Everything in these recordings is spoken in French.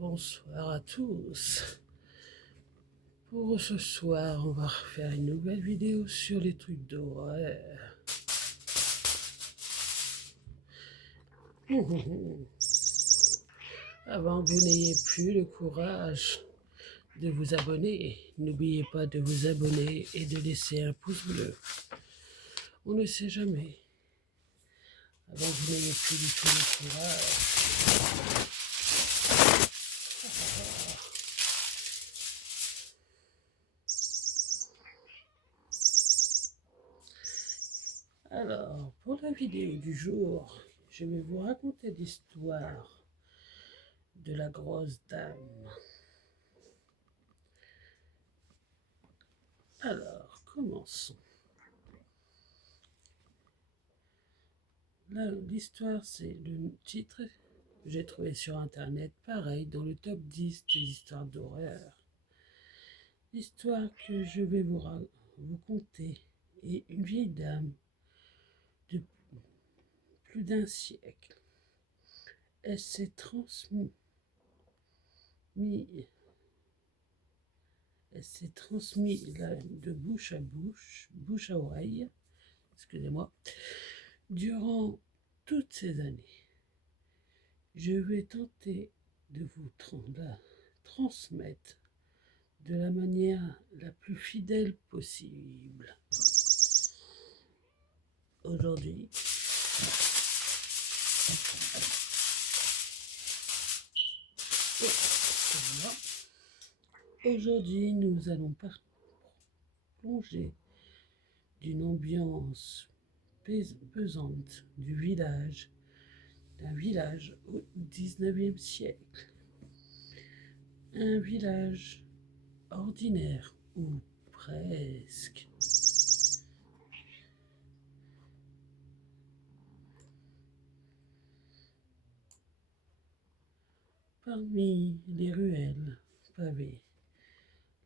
Bonsoir à tous. Pour ce soir, on va refaire une nouvelle vidéo sur les trucs d'horreur. Avant que vous n'ayez plus le courage de vous abonner, n'oubliez pas de vous abonner et de laisser un pouce bleu. On ne sait jamais. Avant que vous n'ayez plus du tout le courage. Alors, pour la vidéo du jour, je vais vous raconter l'histoire de la grosse dame. Alors, commençons. Là, l'histoire, c'est le titre que j'ai trouvé sur internet, pareil, dans le top 10 des histoires d'horreur. L'histoire que je vais vous conter est une vieille dame de plus d'1 siècle. Elle s'est transmise de bouche à oreille, excusez-moi, durant toutes ces années. Je vais tenter de vous la transmettre de la manière la plus fidèle possible. Aujourd'hui, nous allons plonger d'une ambiance pesante d'un village au 19e siècle. Un village ordinaire, ou presque. Parmi les ruelles pavées,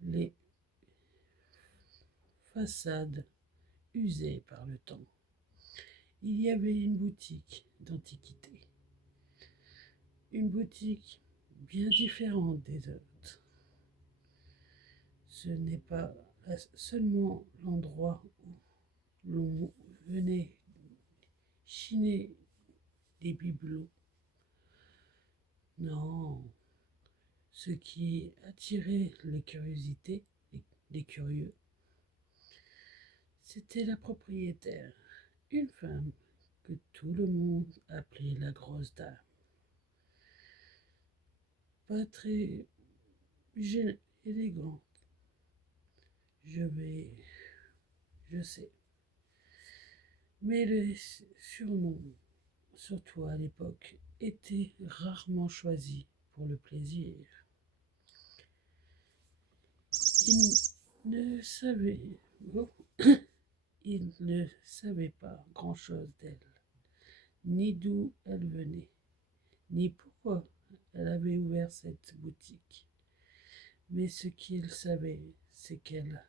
les façades usées par le temps, il y avait une boutique d'antiquités. Une boutique bien différente des autres. Ce n'est pas seulement l'endroit où l'on venait chiner des bibelots. Non, ce qui attirait les curiosités, les curieux, c'était la propriétaire, une femme que tout le monde appelait la grosse dame. Pas très élégante, je sais. Mais les surnoms, surtout à l'époque, étaient rarement choisis pour le plaisir. Il ne savait pas grand-chose d'elle, ni d'où elle venait, ni pourquoi elle avait ouvert cette boutique. Mais ce qu'il savait, c'est qu'elle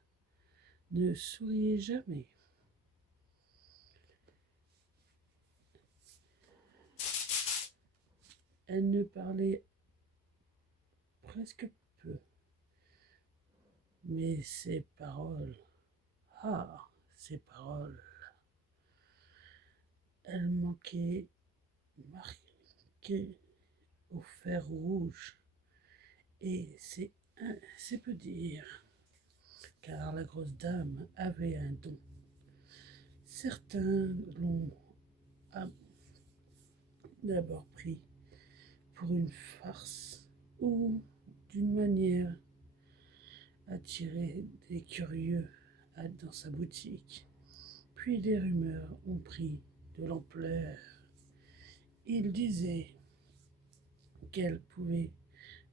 ne souriait jamais. Elle ne parlait presque peu, mais ses paroles, elles marquées au fer rouge, et c'est peu dire, car la grosse dame avait un don. Certains l'ont d'abord pris pour une farce ou d'une manière à attirer des curieux dans sa boutique. Puis les rumeurs ont pris de l'ampleur. Il disait qu'elle pouvait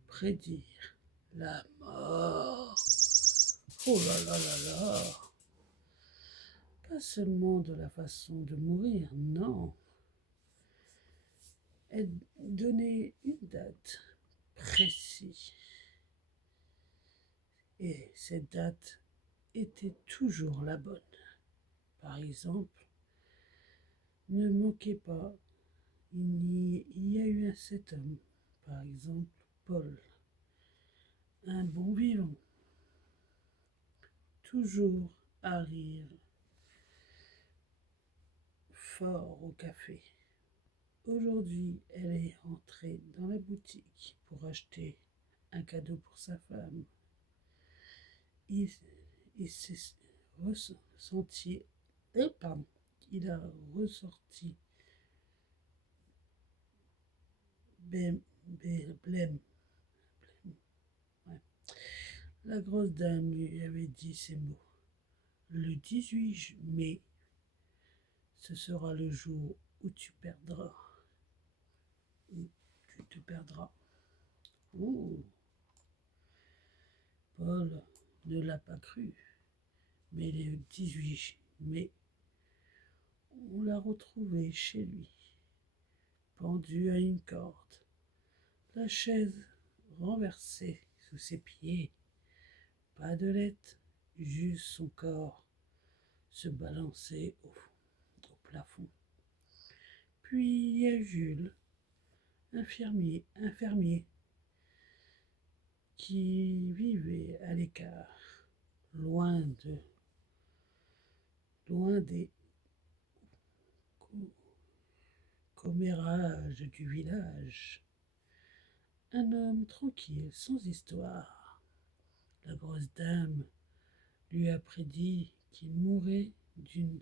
prédire la mort. Oh là là là là! Pas seulement de la façon de mourir, non. Elle donnait une date précise. Et cette date était toujours la bonne. Par exemple, ne manquez pas, il y a eu un 7 hommes, par exemple, Paul, un bon vivant, toujours à rire fort au café. Aujourd'hui, elle est entrée dans la boutique pour acheter un cadeau pour sa femme. Il, il s'est ressenti, pardon, il a ressorti blême. Ouais. La grosse dame lui avait dit ces mots. Le 18 mai, ce sera le jour où tu perdras. Où tu te perdras. Oh, Paul ne l'a pas cru. Mais le 18 mai, on l'a retrouvé chez lui, pendu à une corde, la chaise renversée sous ses pieds, pas de lettre, juste son corps se balançait au plafond. Puis il y a Jules, infirmier, qui vivait à l'écart, loin des commérages du village. Un homme tranquille, sans histoire. La grosse dame lui a prédit qu'il mourrait d'une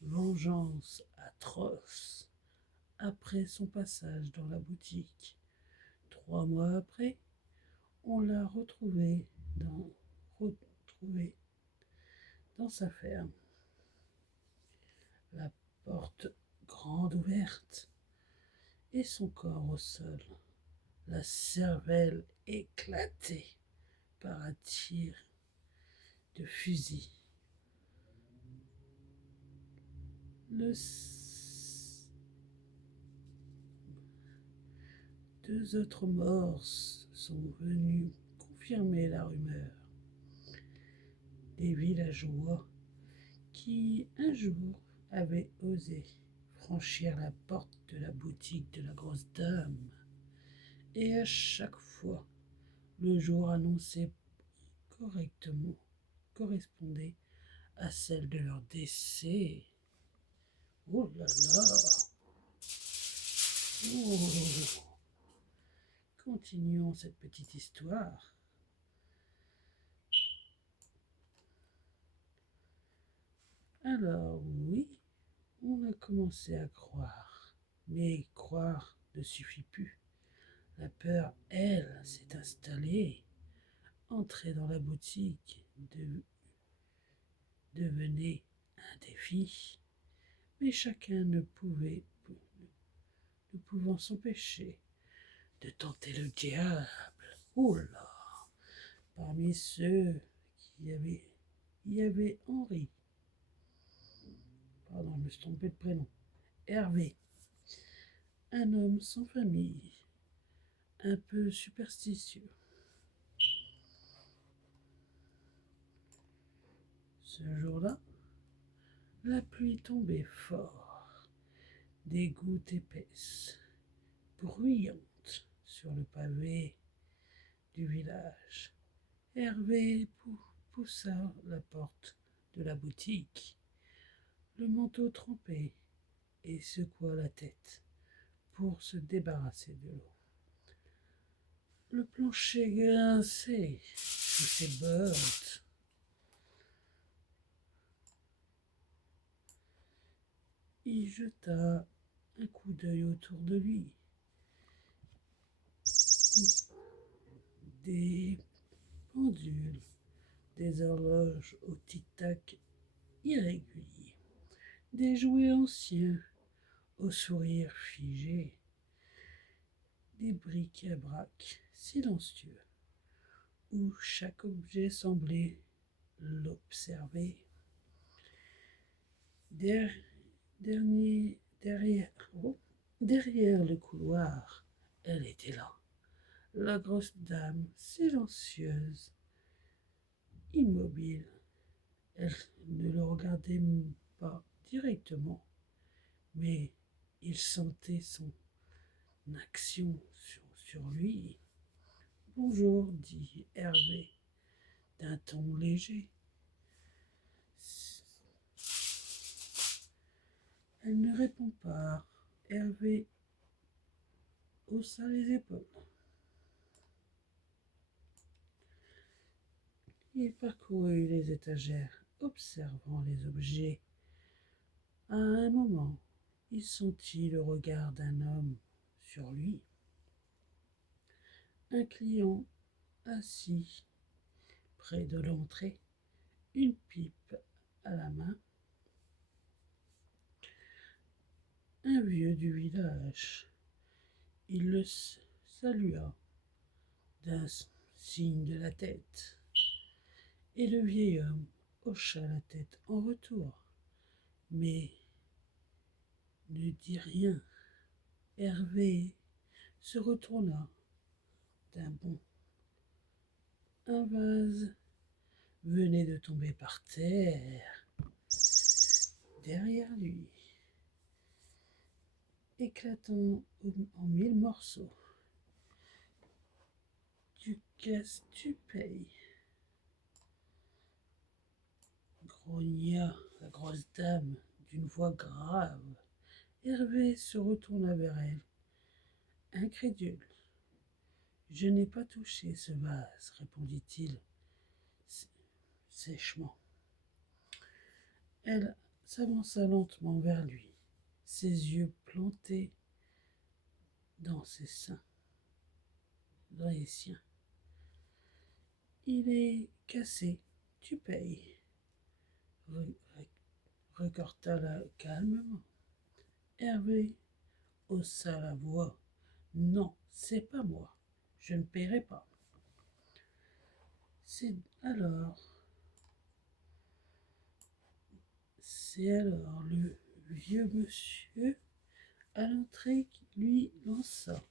vengeance atroce après son passage dans la boutique. 3 mois après, on l'a retrouvé dans sa ferme, la porte grande ouverte et son corps au sol, la cervelle éclatée par un tir de fusil. Deux autres morts sont venus confirmer la rumeur. Des villageois qui, un jour, avaient osé franchir la porte de la boutique de la grosse dame. Et à chaque fois, le jour annoncé correctement correspondait à celle de leur décès. Oh là là! Oh. Continuons cette petite histoire. Alors oui, on a commencé à croire, mais croire ne suffit plus. La peur, elle, s'est installée. Entrer dans la boutique devenait un défi, mais chacun ne pouvant s'empêcher de tenter le diable. Oh là! Parmi ceux il y avait Henri. Pardon, je me suis trompé de prénom. Hervé, un homme sans famille, un peu superstitieux. Ce jour-là, la pluie tombait fort, des gouttes épaisses, bruyantes sur le pavé du village. Hervé poussa la porte de la boutique, le manteau trempé, et secoua la tête pour se débarrasser de l'eau. Le plancher grinçait sous ses bottes. Il jeta un coup d'œil autour de lui. Des pendules, des horloges au tic-tac irrégulier, des jouets anciens au sourire figé, des bric-à-brac silencieux où chaque objet semblait l'observer. Derrière le couloir, elle était là, la grosse dame silencieuse, immobile. Elle ne le regardait pas directement, mais il sentait son action sur lui. Bonjour, dit Hervé d'un ton léger. Elle ne répond pas. Hervé haussa les épaules. Il parcourut les étagères, observant les objets. À un moment, il sentit le regard d'un homme sur lui. Un client assis près de l'entrée, une pipe à la main. Un vieux du village. Il le salua d'un signe de la tête, et le vieil homme hocha la tête en retour, mais ne dit rien. Hervé se retourna d'un bond. Un vase venait de tomber par terre derrière lui, éclatant en 1000 morceaux. Tu casses, tu payes, grogna la grosse dame d'une voix grave. Hervé se retourna vers elle, incrédule. Je n'ai pas touché ce vase, répondit-il sèchement. Elle s'avança lentement vers lui, ses yeux plantés dans ses seins, dans les siens. Il est cassé, tu payes, recorta-la calmement. Hervé haussa la voix. Non, c'est pas moi, je ne paierai pas. C'est alors le vieux monsieur à l'entrée qui lui lança.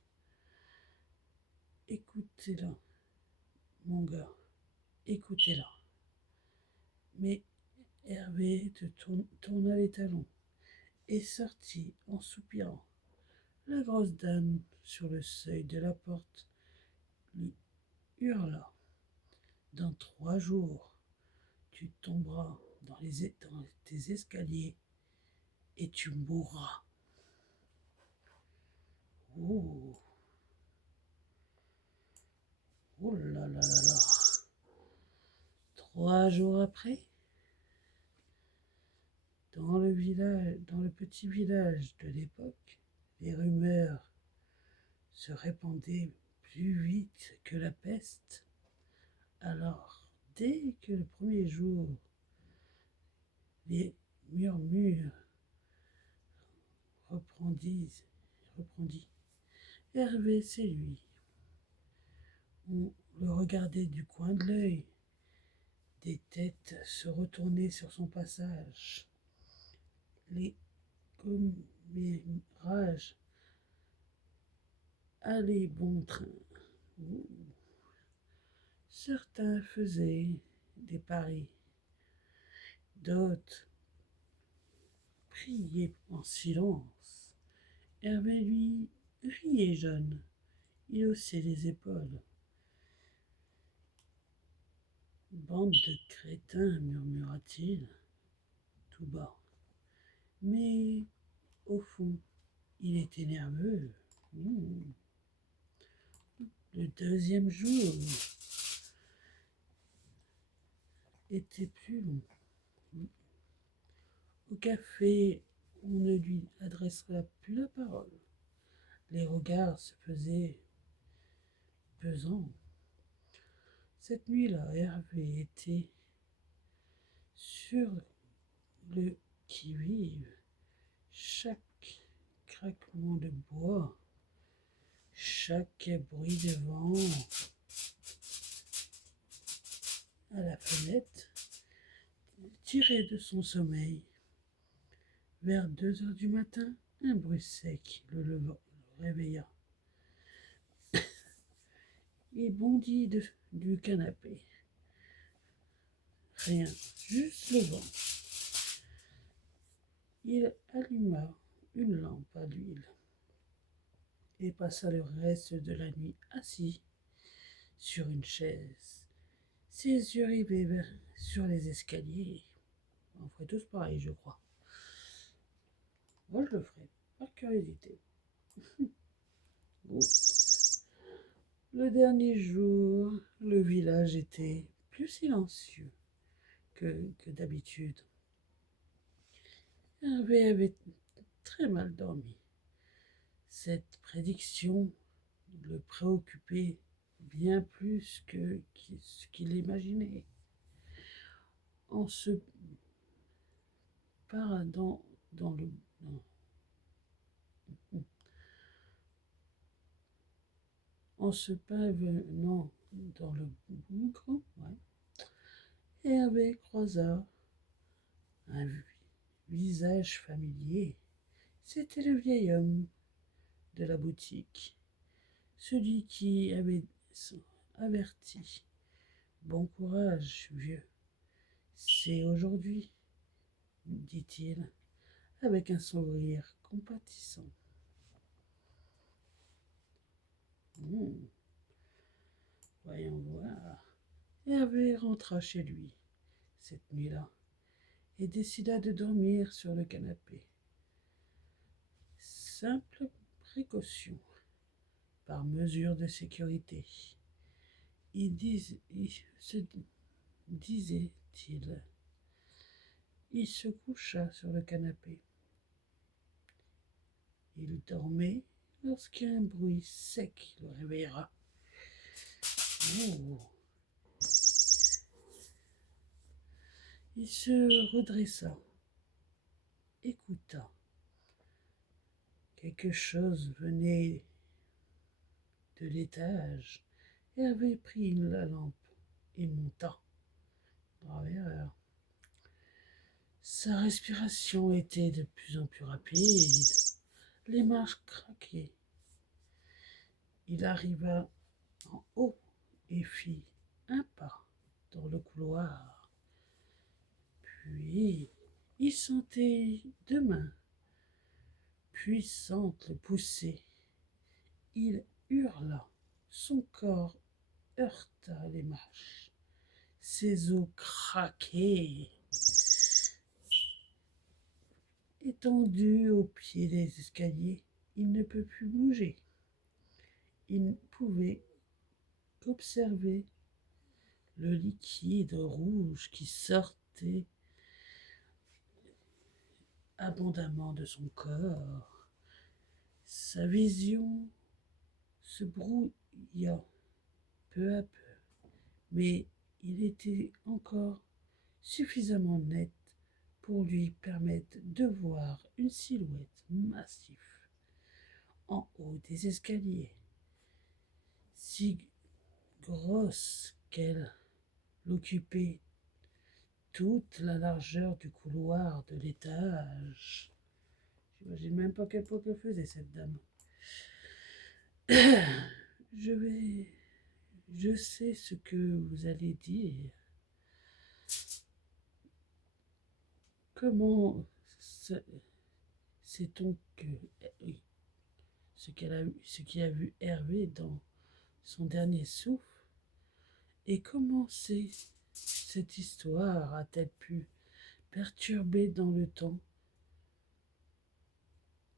Écoutez-la, mon gars, écoutez-la. Mais Hervé tourna les talons et sortit en soupirant. La grosse dame, sur le seuil de la porte, lui hurla. Dans 3 jours, tu tomberas dans tes escaliers et tu mourras. Oh, oh là là là là. 3 jours après, dans le petit village de l'époque, les rumeurs se répandaient plus vite que la peste. Alors, dès que le premier jour, les murmures reprendit. Hervé, c'est lui. On le regardait du coin de l'œil. Des têtes se retournaient sur son passage. Les commérages allaient bon train. Certains faisaient des paris, d'autres priaient en silence. Hervé, lui, riait jeune. Il haussait les épaules. Bande de crétins, murmura-t-il tout bas. Mais au fond, il était nerveux. Le deuxième jour était plus long. Au café, on ne lui adressera plus la parole. Les regards se faisaient pesants. Cette nuit-là, Hervé était sur le qui-vive. Chaque craquement de bois, chaque bruit de vent à la fenêtre tirait de son sommeil. Vers 2 heures du matin, un bruit sec le réveilla. Il bondit du canapé. Rien, juste le vent. Il alluma une lampe à l'huile et passa le reste de la nuit assis sur une chaise. Ses yeux rivés sur les escaliers. On ferait tous pareil, je crois. Moi, je le ferai, par curiosité. Bon. Le dernier jour, le village était plus silencieux que d'habitude. Hervé avait très mal dormi. Cette prédiction le préoccupait bien plus que ce qu'il imaginait. En se paradant dans le... En se pavanant dans le bougre, Hervé croisa un visage familier. C'était le vieil homme de la boutique, celui qui avait averti. Bon courage, vieux. C'est aujourd'hui, dit-il, avec un sourire compatissant. Voyons voir. Hervé rentra chez lui cette nuit-là et décida de dormir sur le canapé. Simple précaution, par mesure de sécurité. Se disait-il. Il se coucha sur le canapé. Il dormait lorsqu'un bruit sec le réveillera. Oh. Il se redressa, écouta. Quelque chose venait de l'étage. Hervé prit la lampe et monta. Grave erreur. Sa respiration était de plus en plus rapide. Les marches craquaient. Il arriva en haut et fit un pas dans le couloir. Puis il sentait deux mains puissantes le pousser. Il hurla. Son corps heurta les marches. Ses os craquaient. Étendu au pied des escaliers, il ne peut plus bouger. Il ne pouvait qu'observer le liquide rouge qui sortait abondamment de son corps. Sa vision se brouilla peu à peu, mais il était encore suffisamment net pour lui permettre de voir une silhouette massive en haut des escaliers, si grosse qu'elle occupait toute la largeur du couloir de l'étage. J'imagine même pas quelle époque faisait cette dame. Je sais ce que vous allez dire. Comment sait-on que ce qu'il a vu Hervé dans son dernier souffle? Et comment cette histoire a-t-elle pu perturber dans le temps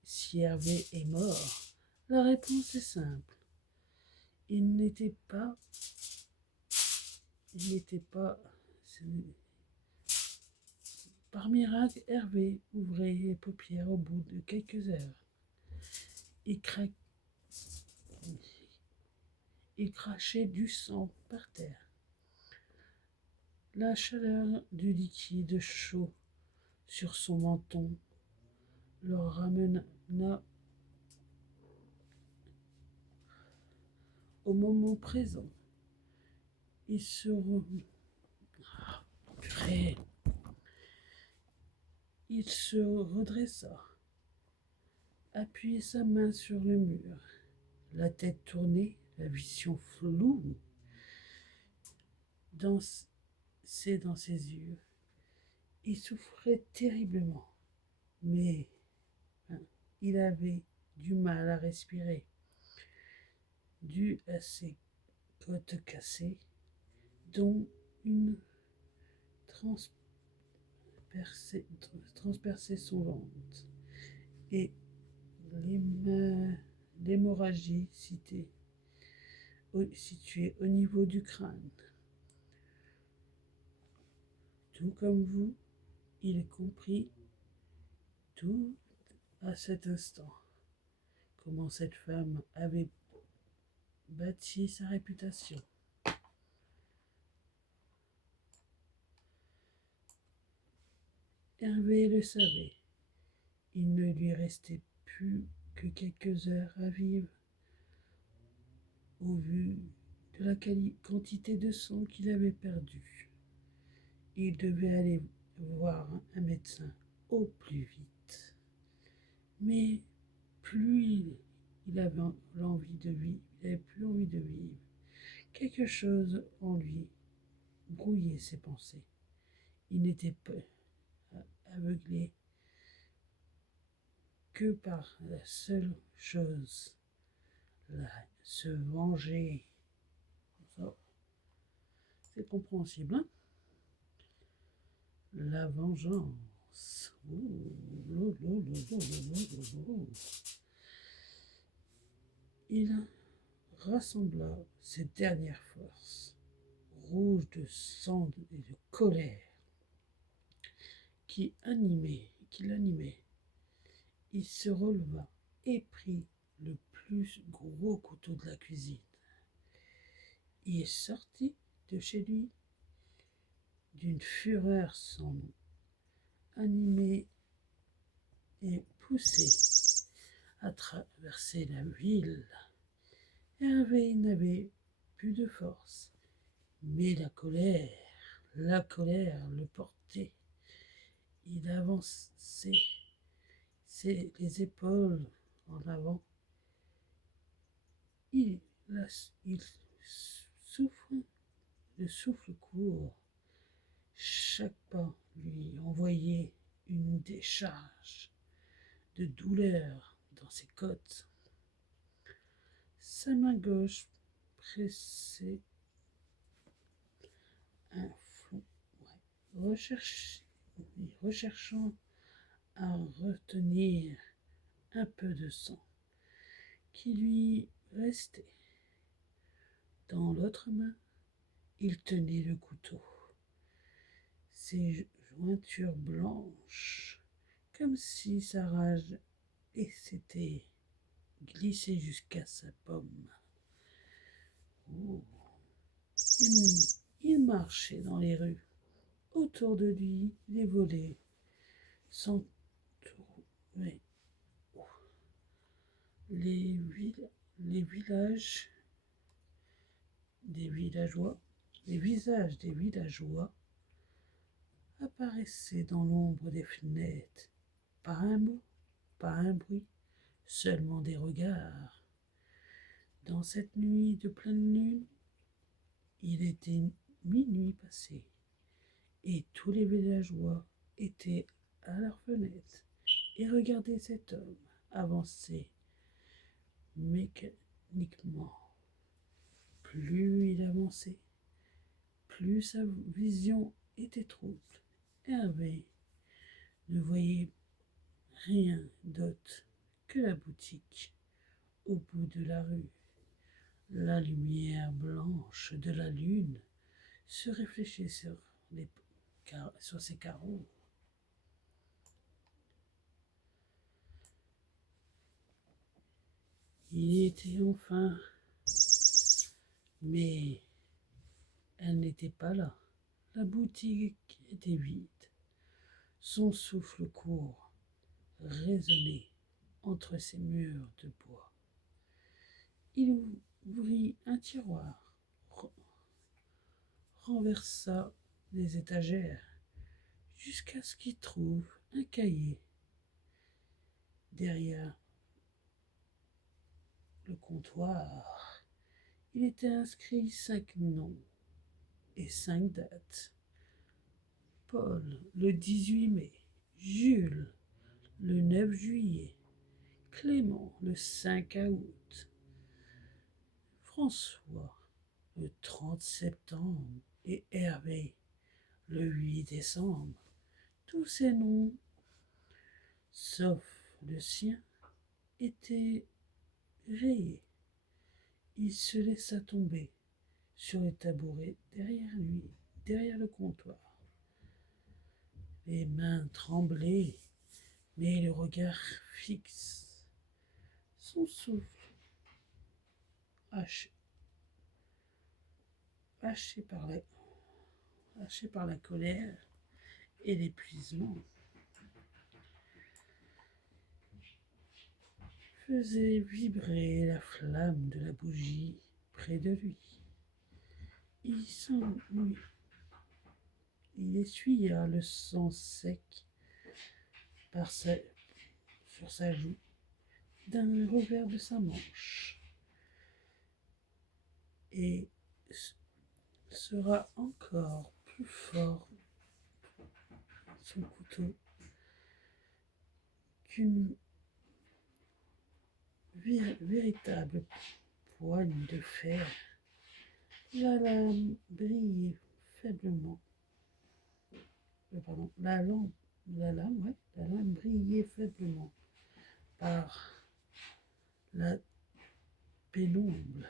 si Hervé est mort? La réponse est simple. Il n'était pas. Par miracle, Hervé ouvrait les paupières au bout de quelques heures. Il crachait du sang par terre. La chaleur du liquide chaud sur son menton le ramena au moment présent. Il se redressa, appuyait sa main sur le mur, la tête tournée, la vision floue dans ses yeux. Il souffrait terriblement, mais il avait du mal à respirer, dû à ses côte cassée, dont une transperçait son ventre, et l'hémorragie située au niveau du crâne. Tout comme vous, il comprit tout à cet instant comment cette femme avait bâti sa réputation. Hervé le savait, il ne lui restait plus que quelques heures à vivre au vu de la quantité de sang qu'il avait perdu. Il devait aller voir un médecin au plus vite. Mais plus il avait l'envie de vivre, il n'avait plus envie de vivre. Quelque chose en lui brouillait ses pensées. Il n'était pas aveuglé que par la seule chose, se venger. Ça, c'est compréhensible, hein? La vengeance. Il rassembla ses dernières forces, rouges de sang et de colère, qui l'animait. Il se releva et prit le plus gros couteau de la cuisine. Il sortit de chez lui d'une fureur sans nom, animé et poussé à traverser la ville. Hervé n'avait plus de force, mais la colère le portait. Il avançait les épaules en avant. Il souffle, le souffle court. Chaque pas lui envoyait une décharge de douleur dans ses côtes. Sa main gauche pressait un flot, recherchant à retenir un peu de sang qui lui restait. Dans l'autre main, il tenait le couteau, ses jointures blanches, comme si sa rage s'était glissée jusqu'à sa paume. Oh. Il marchait dans les rues. Autour de lui, les volets s'entouraient. Les villages des villageois, les visages des villageois apparaissaient dans l'ombre des fenêtres. Pas un mot, pas un bruit, seulement des regards. Dans cette nuit de pleine lune, il était minuit passé, et tous les villageois étaient à leurs fenêtres et regardaient cet homme avancer mécaniquement. Plus il avançait, plus sa vision était trouble. Hervé ne voyait rien d'autre que la boutique au bout de la rue. La lumière blanche de la lune se réfléchissait sur ses carreaux. Il était enfin, mais elle n'était pas là. La boutique était vide. Son souffle court résonnait entre ses murs de bois. Il ouvrit un tiroir, renversa les étagères, jusqu'à ce qu'il trouve un cahier. Derrière le comptoir, il était inscrit 5 noms et 5 dates. Paul, le 18 mai, Jules, le 9 juillet, Clément, le 5 août, François, le 30 septembre et Hervé le 8 décembre. Tous ces noms, sauf le sien, étaient rayés. Il se laissa tomber sur le tabouret derrière lui, derrière le comptoir. Les mains tremblaient, mais le regard fixe. Son souffle, haché, haché par la colère et l'épuisement, faisait vibrer la flamme de la bougie près de lui. Il essuya le sang sec sur sa joue d'un revers de sa manche et sera encore plus fort son couteau qu'une véritable poigne de fer. La lame brillait faiblement. La lame brillait faiblement par la pénombre.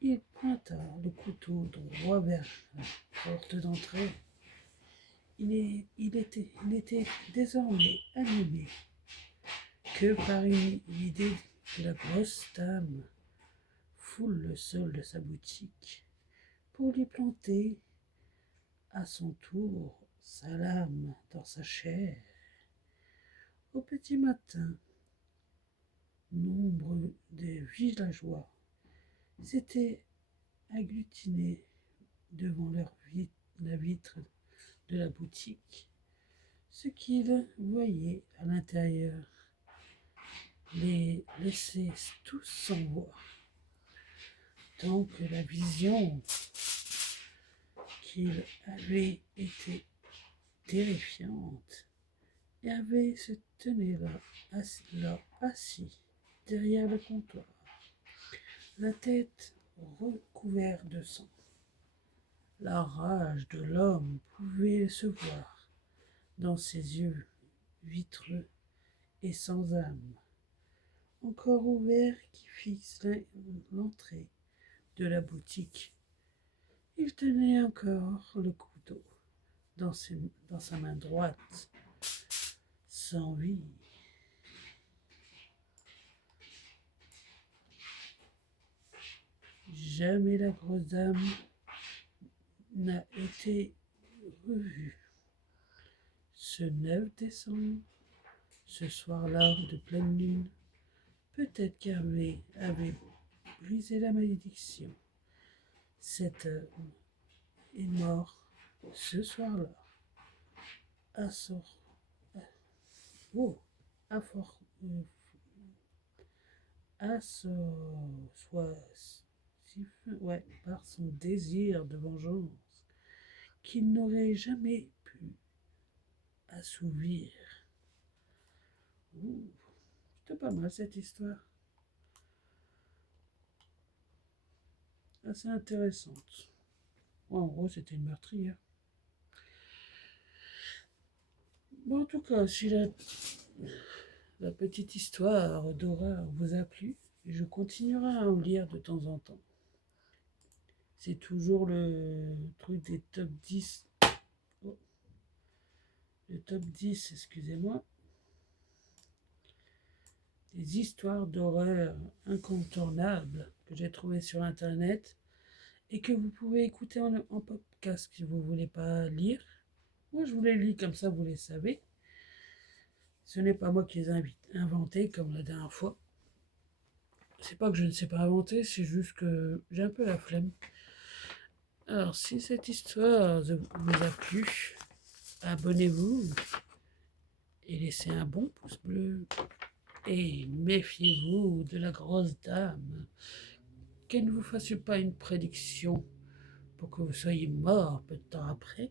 Il pointa le couteau droit vers la porte d'entrée. Il n'était désormais animé que par une idée que la grosse dame foule le sol de sa boutique pour lui planter à son tour sa lame dans sa chair. Au petit matin, nombre de villageois s'étaient agglutinés devant la vitre de la boutique. Ce qu'ils voyaient à l'intérieur les laissait tous sans voix, tant que la vision qu'il avait été terrifiante et avait se tenait là, assis derrière le comptoir, la tête recouverte de sang. La rage de l'homme pouvait se voir dans ses yeux vitreux et sans âme, encore ouverts qui fixent l'entrée de la boutique. Il tenait encore le couteau dans sa main droite, sans vie. Jamais la grosse dame n'a été revue. Ce 9 décembre, ce soir-là de pleine lune, peut-être qu'Hervé avait brisé la malédiction. Cet homme est mort ce soir-là, par son désir de vengeance qu'il n'aurait jamais pu assouvir. C'était pas mal cette histoire, assez intéressante. En gros, c'était une meurtrière. Bon, en tout cas, si la petite histoire d'horreur vous a plu, je continuerai à en lire de temps en temps. C'est toujours le truc des top 10. Le top 10, excusez-moi. Des histoires d'horreur incontournables que j'ai trouvées sur Internet et que vous pouvez écouter en podcast si vous ne voulez pas lire. Moi, je vous les lis comme ça, vous les savez. Ce n'est pas moi qui les ai inventés comme la dernière fois. C'est pas que je ne sais pas inventer, c'est juste que j'ai un peu la flemme. Alors, si cette histoire vous a plu, abonnez-vous et laissez un bon pouce bleu. Et méfiez-vous de la grosse dame, qu'elle ne vous fasse pas une prédiction pour que vous soyez mort peu de temps après.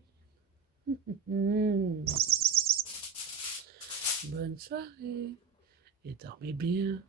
Bonne soirée et dormez bien.